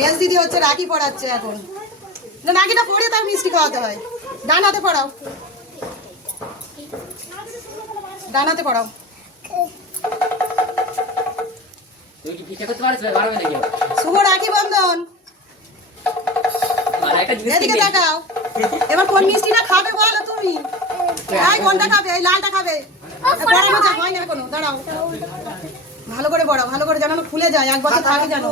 মেজ দিদি হচ্ছে রাখি পড়াচ্ছে এখন। না, রাখিটা পরে তার মিষ্টি খাওয়াতে হয়। ডান হাতে পড়াও, ডান হাতে পড়াও। শুভ রাখি বন্ধন। এদিকে তাকাও। এবার কোন মিষ্টিটা খাবে বলো তুমি? কোনটা খাবে? এই লালটা খাবে। পড়ানো যায় হয় না কোনো, দাঁড়াও। ভালো করে পড়াও, ভালো করে যেন খুলে যায়, এক বছর থাকে যেন।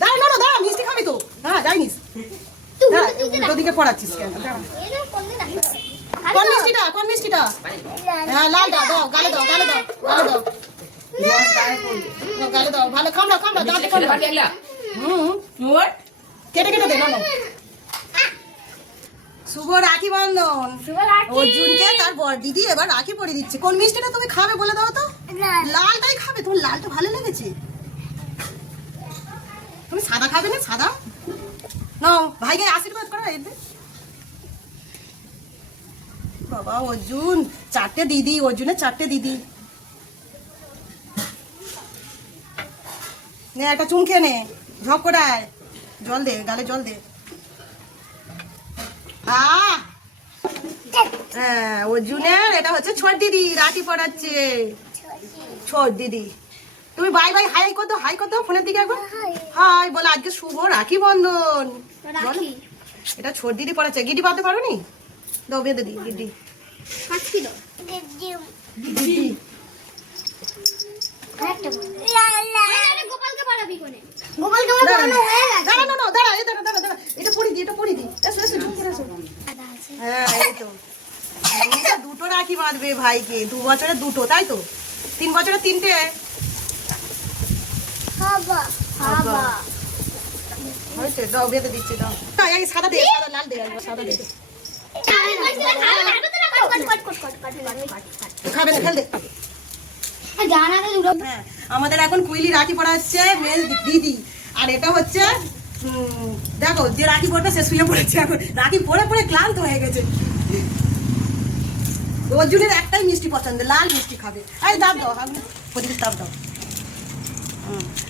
দাঁড়া না, দাঁড়া, মিষ্টি খাবি তো? হ্যাঁ, যাইনিস। ওদিকে পড়াচ্ছিস কেন? কোন মিষ্টিটা? কোন মিষ্টিটা? হ্যাঁ, লালটা দাও, গালে দাও, গালে দাও, গালে দাও, গালে দাও। ভালো খামড়া, খামড়া, দাঁতে খামড়া। কেটে কেটে দে, না। শুভ রাখি বন্ধন। অর্জুনকে তার বর দিদি এবার রাখি পরিয়ে দিচ্ছে। কোন মিষ্টিটা তুমি খাবে বলে দাও তো? লালটাই খাবে। তোমার লালটা ভালো লেগেছে? তুমি সাদা খাবে না? সাদা নাও, ভাইকে আশীর্বাদ করো। বাবা, অর্জুন 4টে দিদি, অর্জুনের 4টে দিদি। নে একটা চুন খেয়ে নে, ঝপ করায়। জল দে, গালে জল দে। হ্যাঁ, অর্জুনের এটা হচ্ছে ছোট দিদি, রাখি পড়াচ্ছে। ছোট দিদি, তুমি বাই বাই হাই কত, হাই কত ফোনের দিকে একবার হাই বলো। আজকে শুভ রাখি বন্ধন। এটা ছোট দিদি পড়াচ্ছে। গিডি পাতে পারো নি? দাও, বেঁধে দি গিডি। দুটো রাখি বাঁধবে ভাইকে। 2 বছরে 2টো, তাই তো? 3 বছরে 3টে। হয়েছে, দাও, বেঁধে দিচ্ছি, দাও। সাদা দে, সাদা, লাল দে, সাদা দে। খাবে না, ফেল দে। আমাদের এখন কুইলি রাখি পড়া হচ্ছে মেল দিদি। আর এটা হচ্ছে দেখো, যে রাখি পড়বে সে শুয়ে পড়েছে এখন। রাখি পরে পরে ক্লান্ত হয়ে গেছে। অর্জুনের একটাই মিষ্টি পছন্দ, লাল মিষ্টি খাবে। এই দাও, দাও, প্রদীপ দাও, দাও।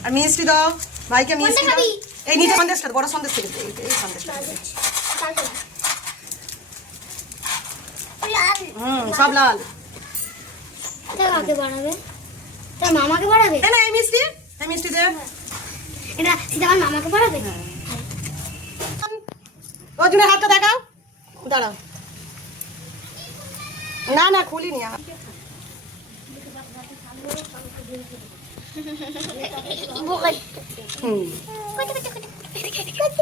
আর মিষ্টি দাও ভাইকে, মিষ্টি দাও। এই নিচে সন্দেশটা, বড় সন্দেশ থেকে এই সন্দেশটা। সব লাল। মামাকে বাড়াবে না, এই মিষ্টি, এই মিষ্টি দে। এটা আমার মামাকে বাড়াবে। অর্জুনের হাতটা দেখাও, দাঁড়াও। না না, খুলিনি।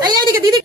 এইদিকে দিদি।